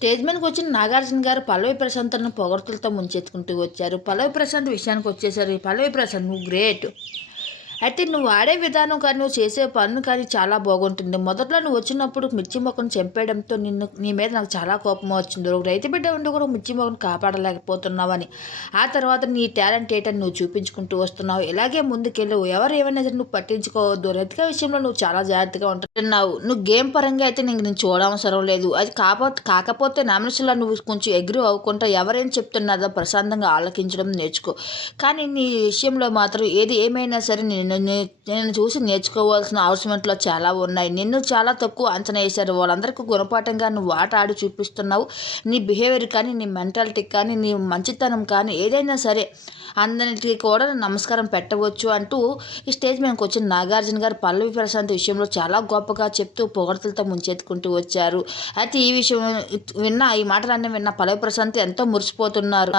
Stage మీదకి వచ్చిన నాగార్జున గారు పల్లవి ప్రశాంత్ను పొగడ్తలతో ముంచెత్తుకుంటూ వచ్చారు. పల్లవి ప్రశాంత్ విషయానికి వచ్చేసరికి పల్లవి ప్రశాంత్ నువ్వు గ్రేట్. అయితే నువ్వు ఆడే విధానం కానీ నువ్వు చేసే పనులు కానీ చాలా బాగుంటుంది. మొదట్లో నువ్వు వచ్చినప్పుడు మిర్చి మొక్కను చంపేయడంతో నిన్ను నీ మీద నాకు చాలా కోపం వచ్చింది. ఒక రైతు బిడ్డ ఉండి కూడా మిర్చి మొక్కను కాపాడలేకపోతున్నావని. ఆ తర్వాత నీ టాలెంట్ ఏంటని నువ్వు చూపించుకుంటూ వస్తున్నావు. ఇలాగే ముందుకెళ్ళు. ఎవరు ఏమైనా సరే నువ్వు పట్టించుకోవద్దు. రైతుక విషయంలో నువ్వు చాలా జాగ్రత్తగా ఉంటున్నావు. నువ్వు గేమ్ పరంగా అయితే నీకు నేను చూడవసరం లేదు. అది కాకపోతే కాకపోతే నామినేషన్లో నువ్వు కొంచెం ఎగ్రి అవ్వకుండా ఎవరేం చెప్తున్నారో ప్రశాంతంగా ఆలకించడం నేర్చుకో. కానీ నీ విషయంలో మాత్రం ఏది ఏమైనా సరే నేను నేను చూసి నేర్చుకోవాల్సిన అవసరమెంట్లో చాలా ఉన్నాయి. నిన్ను చాలా తక్కువ అంచనా వేశారు. వాళ్ళందరికీ గుణపాఠంగా నువ్వు ఆట ఆడి చూపిస్తున్నావు. నీ బిహేవియర్ కానీ నీ మెంటాలిటీ కానీ నీ మంచితనం కానీ ఏదైనా సరే అందరికీ కూడా నమస్కారం పెట్టవచ్చు అంటూ ఈ స్టేజ్ మీదకి వచ్చిన నాగార్జున గారు పల్లవి ప్రశాంత్ విషయంలో చాలా గొప్పగా చెప్తూ పొగడతలతో ముంచెత్తుకుంటూ వచ్చారు. అయితే ఈ విషయం విన్న ఈ మాటలన్నీ విన్న పల్లవి ప్రశాంత్ ఎంతో మురిసిపోతున్నారు.